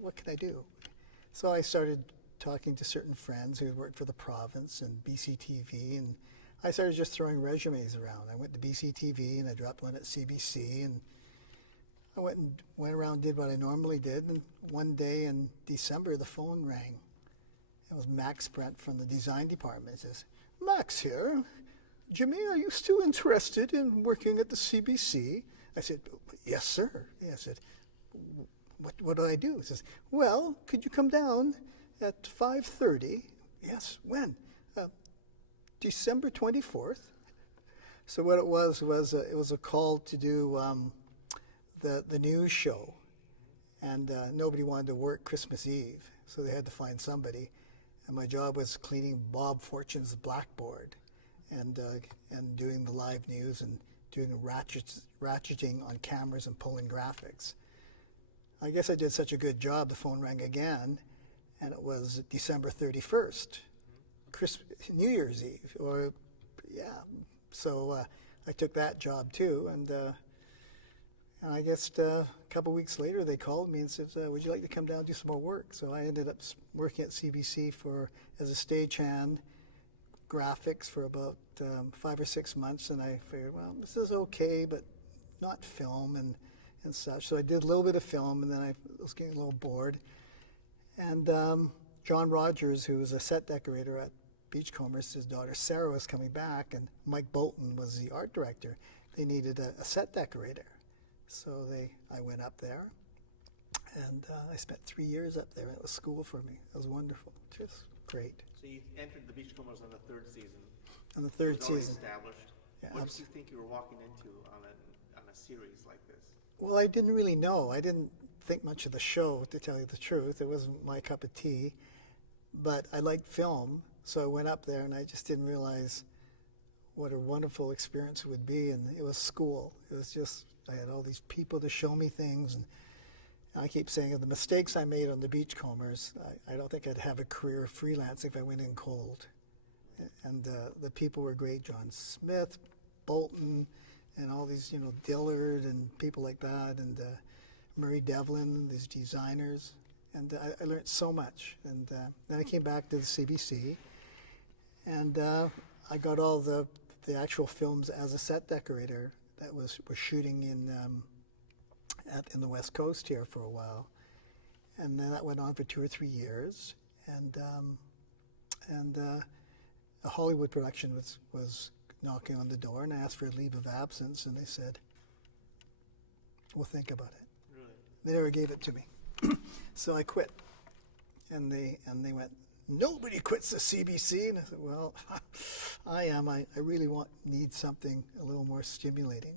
what can I do? So I started talking to certain friends who had worked for the province and BCTV, and I started just throwing resumes around. I went to BCTV and I dropped one at CBC, and I went around, did what I normally did, and one day in December the phone rang. It was Max Brent from the design department. He says, "Max here. Jimmy, are you still interested in working at the CBC?" I said, "Yes, sir." I said, what do I do? He says, "Well, could you come down at 5:30? "Yes, when?" "December 24th. So what it was it was a call to do the news show, and nobody wanted to work Christmas Eve, so they had to find somebody. And my job was cleaning Bob Fortune's blackboard, and doing the live news and doing ratcheting on cameras and pulling graphics. I guess I did such a good job, the phone rang again, and it was December 31st, New Year's Eve, So I took that job too, and I guess a couple weeks later they called me and said, "Would you like to come down and do some more work?" So I ended up working at CBC as a stagehand, graphics for about 5 or 6 months, and I figured, well, this is okay, but not film and such. So I did a little bit of film, and then I was getting a little bored. And John Rogers, who was a set decorator at Beachcombers, his daughter Sarah was coming back, and Mike Bolton was the art director. They needed a set decorator. So I went up there, and I spent 3 years up there. It was school for me. It was wonderful, just great. So you entered the Beachcombers on the third season. On the third It was already season. established. Yeah, What did you think you were walking into on a series like this? Well, I didn't really know. I didn't think much of the show, to tell you the truth. It wasn't my cup of tea. But I liked film, so I went up there, and I just didn't realize what a wonderful experience it would be. And it was school. It was just, I had all these people to show me things. And I keep saying, the mistakes I made on the Beachcombers, I don't think I'd have a career freelance if I went in cold. And the people were great. John Smith, Bolton, and all these, Dillard and people like that, and Murray Devlin, these designers. And I learned so much. And then I came back to the CBC, and I got all the actual films as a set decorator that was shooting in the West Coast here for a while. And then that went on for 2 or 3 years. And a Hollywood production was knocking on the door, and I asked for a leave of absence, and they said, "We'll think about it." Really? They never gave it to me. So I quit. And they went, "Nobody quits the CBC." And I said, "Well, I am. I really need something a little more stimulating."